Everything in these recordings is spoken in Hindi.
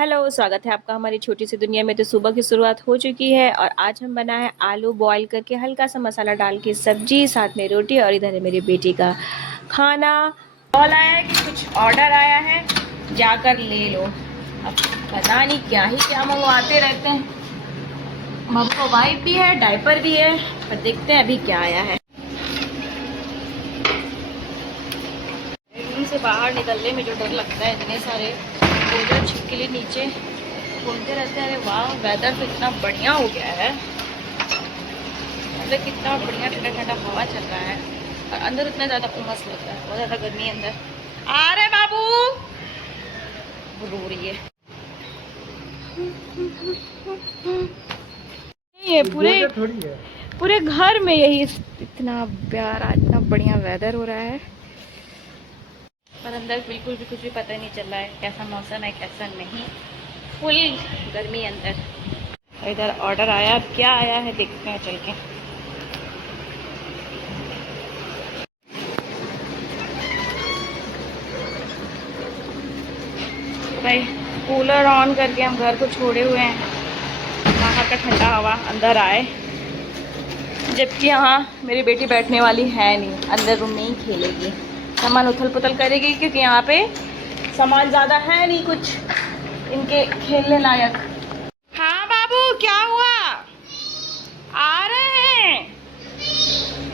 हेलो, स्वागत है आपका हमारी छोटी सी दुनिया में। तो सुबह की शुरुआत हो चुकी है और आज हम बना है आलू बॉईल करके हल्का सा मसाला डाल के सब्जी, साथ में रोटी। और इधर है मेरी बेटी का खाना। कॉल आया है कि कुछ ऑर्डर आया है, जाकर ले लो। अब पता नहीं क्या ही क्या मंगवाते रहते हैं। मम्मी को वाइप भी है, डायपर भी है, पर देखते हैं अभी क्या आया है। रूम से बाहर निकलने में जो डर लगता है, इतने सारे बोझा छिपकली नीचे घूमते रहते हैं। अरे वाह, वेदर तो इतना बढ़िया हो गया है। मतलब कितना बढ़िया ठंडा ठंडा हवा चल रहा है और अंदर इतना ज़्यादा उमस लग रहा है, बहुत ज़्यादा गर्मी है अंदर। आ रहे बाबू, रो रही है। ये पूरे घर में यही इतना प्यारा, इतना बढ़िया वेदर हो रहा है, पर अंदर बिल्कुल भी कुछ भी पता नहीं चल रहा है कैसा मौसम है कैसा नहीं। फुल गर्मी अंदर। इधर ऑर्डर आया, अब क्या आया है देखते हैं चल के। भाई कूलर ऑन करके हम घर को छोड़े हुए हैं, बाहर का ठंडा हवा अंदर आए, जबकि यहाँ मेरी बेटी बैठने वाली है नहीं, अंदर रूम में ही खेलेगी, सामान उथल पुथल करेगी, क्योंकि यहाँ पे सामान ज़्यादा है नहीं कुछ इनके खेलने लायक। हाँ बाबू, क्या हुआ? आ रहे हैं?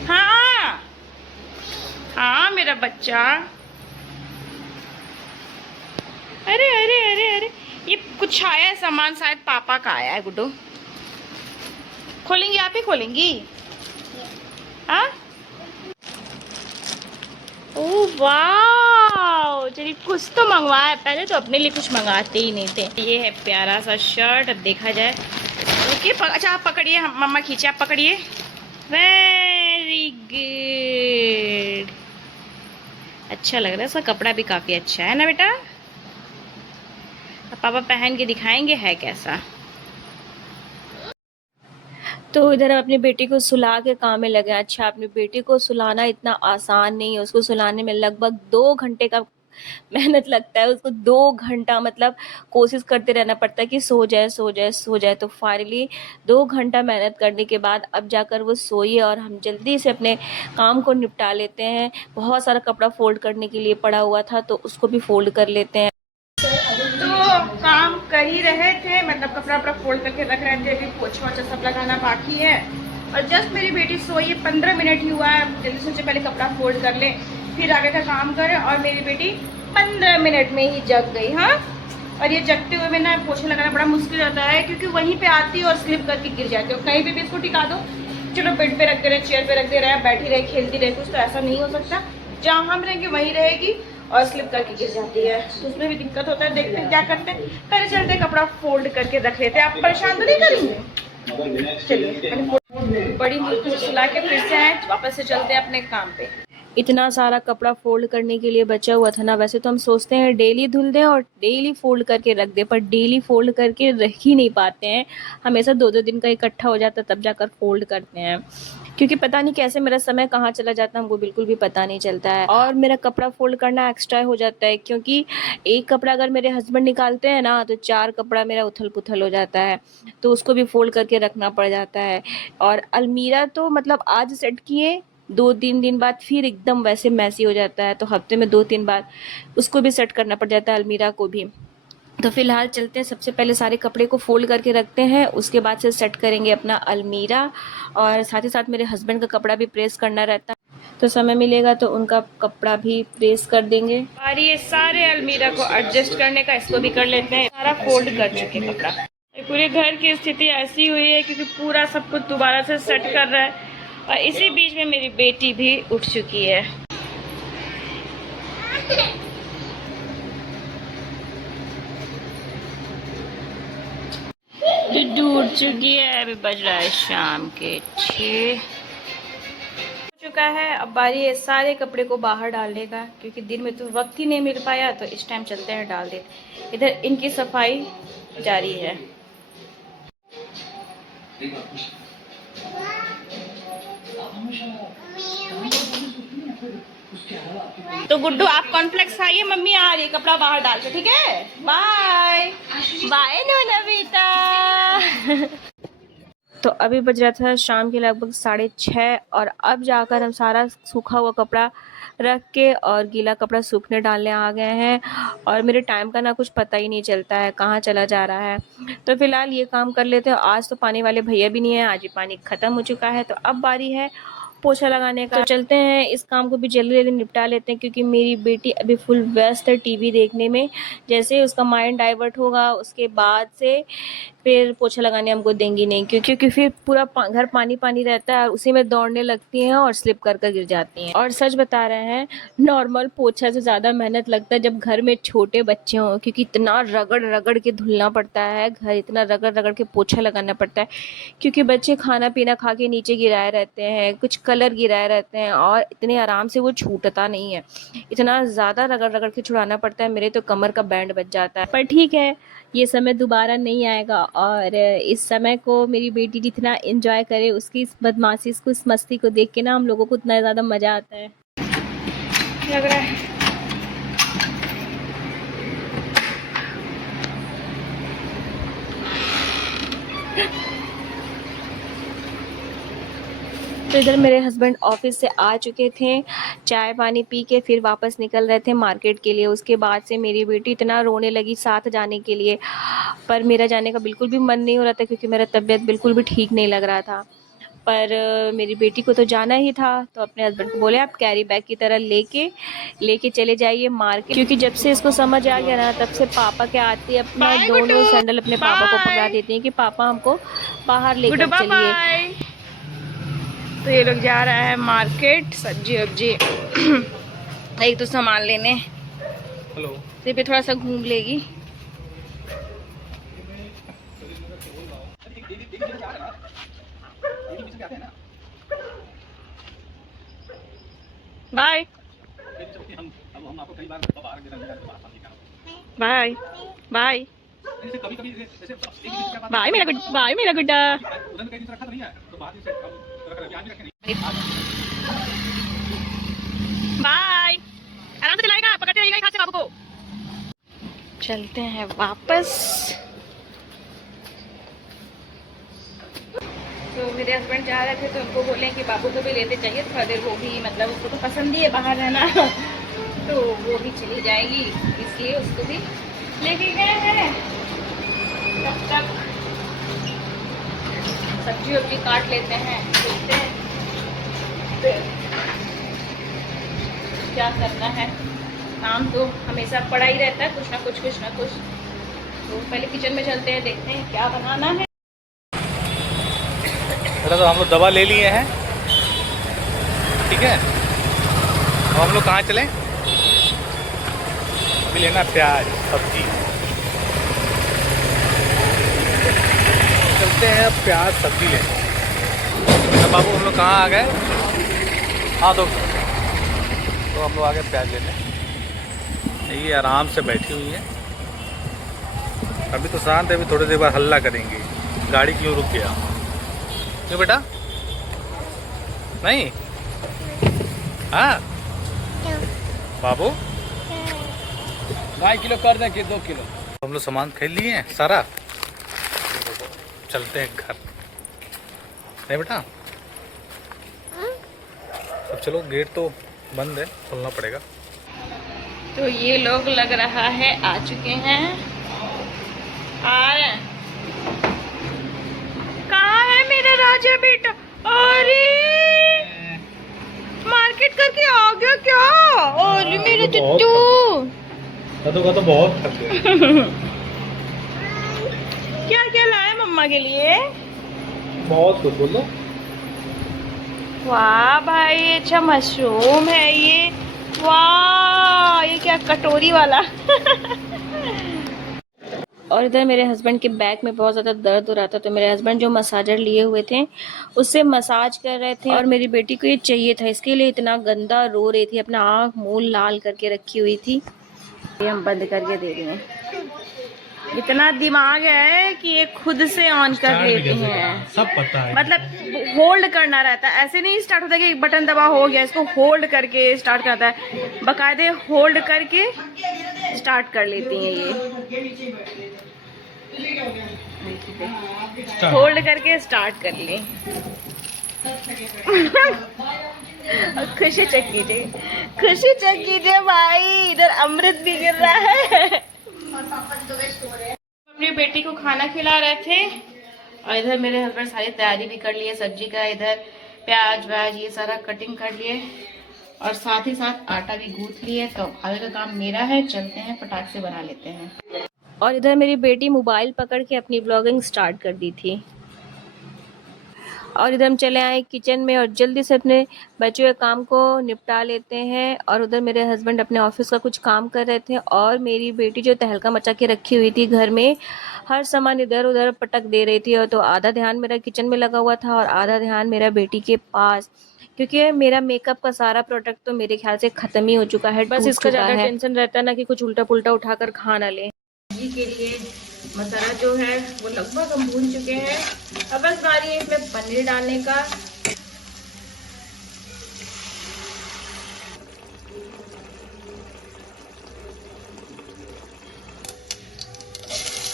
हाँ हाँ मेरा बच्चा। अरे अरे अरे अरे, ये कुछ आया है सामान, शायद पापा का आया है। गुड्डू खोलेंगी? आप ही खोलेंगी? हाँ। ओह वाह, चलिए कुछ तो मंगवाया। पहले तो अपने लिए कुछ मंगाते ही नहीं थे। ये है प्यारा सा शर्ट, अब देखा जाए। ओके, अच्छा आप पकड़िए, मम्मा खींचे, आप पकड़िए। वेरी गुड, अच्छा लग रहा है। इसका कपड़ा भी काफ़ी अच्छा है ना बेटा। अब पापा पहन के दिखाएंगे है कैसा। तो इधर हम अपनी बेटी को सुला के काम में लगे। अच्छा, अपनी बेटी को सुलाना इतना आसान नहीं है। उसको सुलाने में लगभग 2 घंटे का मेहनत लगता है। उसको 2 घंटा मतलब कोशिश करते रहना पड़ता है कि सो जाए सो जाए सो जाए। तो फाइनली 2 घंटा मेहनत करने के बाद अब जाकर वो सोई है और हम जल्दी से अपने काम को निपटा लेते हैं। बहुत सारा कपड़ा फोल्ड करने के लिए पड़ा हुआ था, तो उसको भी फोल्ड कर लेते हैं। तो काम कर ही रहे थे, मतलब कपड़ा वपड़ा फोल्ड करके रख रहे थे, अभी पोछा वोछा सब लगाना बाकी है। और जस्ट मेरी बेटी सोई है, 15 मिनट ही हुआ है। जल्दी सोचे पहले कपड़ा फोल्ड कर ले, फिर आगे का काम करें। और मेरी बेटी 15 मिनट में ही जग गई। हाँ, और ये जगते हुए में ना पोछा लगाना बड़ा मुश्किल होता है, क्योंकि वहीं पे आती है और स्लिप करके गिर जाती है। कहीं भी इसको टिका दो, चलो बेड पे रख दे रहे, चेयर पे रख दे रहे, बैठी रहे, खेलती रहे, कुछ तो ऐसा नहीं हो सकता। जहाँ हम रहेंगे वहीं रहेगी और स्लिप करके गिर जाती है, तो उसमें भी दिक्कत होता है। देखते हैं क्या करते हैं, पहले चलते कपड़ा फोल्ड करके रख लेते हैं। आप परेशान तो नहीं करेंगे? चलिए, बड़ी मुश्किल से सुला के फिर से आए, वापस से चलते हैं अपने काम पे। इतना सारा कपड़ा फोल्ड करने के लिए बचा हुआ था ना। वैसे तो हम सोचते हैं डेली धुल दें और डेली फोल्ड करके रख दें, पर डेली फोल्ड करके रख ही नहीं पाते हैं। हमेशा 2-2 दिन का इकट्ठा हो जाता है, तब जाकर फोल्ड करते हैं, क्योंकि पता नहीं कैसे मेरा समय कहाँ चला जाता है, हमको बिल्कुल भी पता नहीं चलता है। और मेरा कपड़ा फोल्ड करना एक्स्ट्रा हो जाता है, क्योंकि एक कपड़ा अगर मेरे हस्बैंड निकालते हैं ना, तो 4 कपड़ा मेरा उथल पुथल हो जाता है, तो उसको भी फोल्ड करके रखना पड़ जाता है। और अलमीरा तो मतलब आज सेट किए, 2-3 दिन बाद फिर एकदम वैसे मैसी हो जाता है, तो हफ्ते में 2-3 बार उसको भी सेट करना पड़ जाता है, अलमीरा को भी। तो फिलहाल चलते हैं, सबसे पहले सारे कपड़े को फोल्ड करके रखते हैं, उसके बाद से सेट करेंगे अपना अलमीरा। और साथ ही साथ मेरे हस्बैंड का कपड़ा भी प्रेस करना रहता है, तो समय मिलेगा तो उनका कपड़ा भी प्रेस कर देंगे। और ये सारे अलमीरा को एडजस्ट करने का, इसको भी कर लेते हैं। सारा फोल्ड कर चुके कपड़ा। पूरे घर की स्थिति ऐसी हुई है क्योंकि पूरा सब कुछ दोबारा से सेट कर रहा है, और इसी बीच में मेरी बेटी भी उठ चुकी है। डूड उठ चुकी है, अभी बज रहा है शाम के 6 हो चुका है। अब बारी है सारे कपड़े को बाहर डालने का, क्योंकि दिन में तो वक्त ही नहीं मिल पाया, तो इस टाइम चलते हैं डाल देते। इधर इनकी सफाई जारी है। तो गुड्डू आप कॉर्नफ्लेक्स खाइए, मम्मी आ रही है कपड़ा बाहर डाल के, ठीक है? बाय। बाय नोना बेटा। तो अभी बज रहा था शाम के लगभग 6:30 और अब जाकर हम सारा सूखा हुआ कपड़ा रख के और गीला कपड़ा सूखने डालने आ गए हैं। और मेरे टाइम का ना कुछ पता ही नहीं चलता है कहाँ चला जा रहा है। तो फ़िलहाल ये काम कर लेते हैं। आज तो पानी वाले भैया भी नहीं है, आज ही पानी ख़त्म हो चुका है। तो अब बारी है पोछा लगाने का। तो चलते हैं, इस काम को भी जल्दी जल्दी निपटा लेते हैं क्योंकि मेरी बेटी अभी फुल व्यस्त है टीवी देखने में। जैसे ही उसका माइंड डाइवर्ट होगा उसके बाद से फिर पोछा लगाने हमको देंगी नहीं, क्योंकि फिर पूरा घर पानी पानी रहता है और उसी में दौड़ने लगती हैं और स्लिप कर कर गिर जाती हैं। और सच बता रहे हैं, नॉर्मल पोछा से ज़्यादा मेहनत लगता है जब घर में छोटे बच्चे हों, क्योंकि इतना रगड़ रगड़ के धुलना पड़ता है घर, इतना रगड़ रगड़ के पोछा लगाना पड़ता है क्योंकि बच्चे खाना पीना खा के नीचे गिराए रहते हैं, कुछ कलर गिराए रहते हैं और इतने आराम से वो छूटता नहीं है। इतना ज़्यादा रगड़ रगड़ के छुड़ाना पड़ता है, मेरे तो कमर का बैंड बच जाता है। पर ठीक है, ये समय दोबारा नहीं आएगा और इस समय को मेरी बेटी जितना एंजॉय करे, उसकी इस बदमाशी को, इस मस्ती को देख के ना हम लोगों को उतना ज़्यादा मज़ा आता है। लग रहा है तो इधर मेरे हस्बैंड ऑफिस से आ चुके थे, चाय पानी पी के फिर वापस निकल रहे थे मार्केट के लिए। उसके बाद से मेरी बेटी इतना रोने लगी साथ जाने के लिए, पर मेरा जाने का बिल्कुल भी मन नहीं हो रहा था क्योंकि मेरा तबीयत बिल्कुल भी ठीक नहीं लग रहा था। पर मेरी बेटी को तो जाना ही था, तो अपने हस्बैंड को बोले आप कैरी बैग की तरह लेके चले जाइए मार्केट, क्योंकि जब से इसको समझ आ गया ना तब से पापा के आते अपना दोनों सैंडल अपने पापा को पकड़ा देती हैं कि पापा हमको बाहर लेकर चलिए। तो ये लोग जा रहा है मार्केट सब्जी वब्जी एक तो सामान लेने। हेलो, तो पे थोड़ा सा घूम लेगी। बाय बाय बाय बाय मेरा गुड्डा। बाय, आराम से चलाएगा, पकड़ते रहिएगा हाथ से बाबू को। चलते हैं वापस। तो मेरे हस्बैंड जा रहे थे तो उनको बोले कि बाबू को भी लेते चाहिए थोड़ा देर, वो भी मतलब उसको तो पसंद ही है बाहर रहना तो वो भी चली जाएगी, इसलिए उसको भी लेके गए हैं। तब तक सब्जी वब्जी काट लेते हैं, देखते हैं क्या करना है। काम तो हमेशा पड़ा ही रहता है, कुछ ना कुछ। तो पहले किचन में चलते हैं, देखते हैं क्या बनाना है। तो हम लोग दवा ले लिए हैं, ठीक है। अब हम लोग कहाँ चलें? अभी लेना प्याज सब्जी, चलते हैं प्याज सब्जी लेने। तो बाबू हम लोग कहाँ आ गए? हाँ तो हम लोग आ गए प्याज लेने। ये आराम से बैठी हुई है, अभी तो शांत है, अभी थोड़ी देर बाद हल्ला करेंगी। गाड़ी क्यों रुक गया? क्यों बेटा? नहीं? हाँ बाबू 2.5 किलो कर दें कि 2 किलो? हम लोग सामान खरीद लिए हैं सारा, चलते हैं घर। नहीं बेटा? अब चलो, गेट तो बंद है, खोलना पड़ेगा। तो ये लोग लग रहा है आ चुके हैं, आ रहे हैं। कहाँ है मेरा राजा बेटा? अरे मार्केट करके आ गया क्या? अरे मेरे टुट्टू का तो बहुत थक गया। क्या क्या लाया मम्मा के लिए? बहुत कुछ बोलो। वाह भाई, अच्छा मशरूम है ये। वाह, ये क्या कटोरी वाला और इधर मेरे हस्बैंड के बैक में बहुत ज़्यादा दर्द हो रहा था, तो मेरे हस्बैंड जो मसाजर लिए हुए थे उससे मसाज कर रहे थे और मेरी बेटी को ये चाहिए था, इसके लिए इतना गंदा रो रही थी, अपना आँख मुँह लाल करके रखी हुई थी। ये हम बंद करके दे रहे हैं। इतना दिमाग है कि ये खुद से ऑन कर लेती हैं, सब पता है। मतलब होल्ड करना रहता है, ऐसे नहीं स्टार्ट होता कि एक बटन दबा हो गया, इसको होल्ड करके स्टार्ट करता है, बकायदे होल्ड करके स्टार्ट कर लेती हैं ये। होल्ड करके स्टार्ट कर ली। खुशी चेक कीजिए, खुशी चेक कीजिए भाई, इधर अमृत भी गिर रहा है। अपनी बेटी को खाना खिला रहे थे और इधर मेरे हस्बैंड सारी तैयारी भी कर ली है सब्जी का। इधर प्याज व्याज ये सारा कटिंग कर लिए और साथ ही साथ आटा भी गूंथ लिए। तो आगे का काम मेरा है, चलते हैं फटाक से बना लेते हैं। और इधर मेरी बेटी मोबाइल पकड़ के अपनी ब्लॉगिंग स्टार्ट कर दी थी और इधर हम चले आए किचन में और जल्दी से अपने बचे हुए काम को निपटा लेते हैं। और उधर मेरे हस्बैंड अपने ऑफिस का कुछ काम कर रहे थे और मेरी बेटी जो तहलका मचा के रखी हुई थी घर में, हर सामान इधर उधर पटक दे रही थी। और तो आधा ध्यान मेरा किचन में लगा हुआ था और आधा ध्यान मेरा बेटी के पास, क्योंकि मेरा मेकअप का सारा प्रोडक्ट तो मेरे ख्याल से ख़त्म ही हो चुका है। बस इसका ज़्यादा टेंशन रहता है ना कि कुछ उल्टा पुल्टा उठाकर खा ना ले। सब्जी के लिए मसाला जो है वो लगभग हम भून चुके हैं। अब बस बारी है इसमें पनीर डालने का।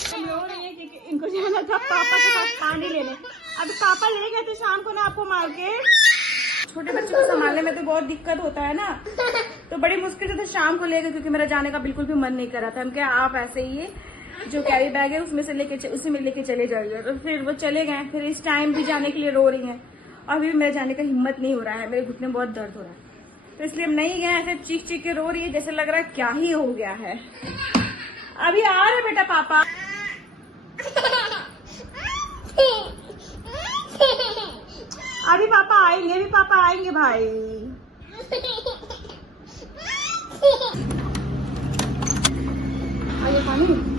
हम रो रही है क्योंकि इनको जाना था पापा के साथ पानी लेने। अभी पापा ले गए थे शाम को ना आपको मार के। छोटे बच्चे को संभालने में तो बहुत दिक्कत होता है ना, तो बड़ी मुश्किल से तो शाम को ले गए क्योंकि मेरा जाने का बिल्कुल भी मन नहीं कर रहा था। हम क्या आप ऐसे ही जो कैरी बैग है उसमें से उसी में लेके चले जाइए। तो फिर वो चले गए। फिर इस टाइम भी जाने के लिए रो रही हैं और अभी भी मेरे जाने का हिम्मत नहीं हो रहा है, मेरे घुटने में बहुत दर्द हो रहा है, तो इसलिए हम नहीं गए। ऐसे चीख चीख के रो रही है जैसे लग रहा है क्या ही हो गया है। अभी आ रहे बेटा पापा। अभी पापा आएंगे, अभी पापा आएंगे भाई। आइए पानी।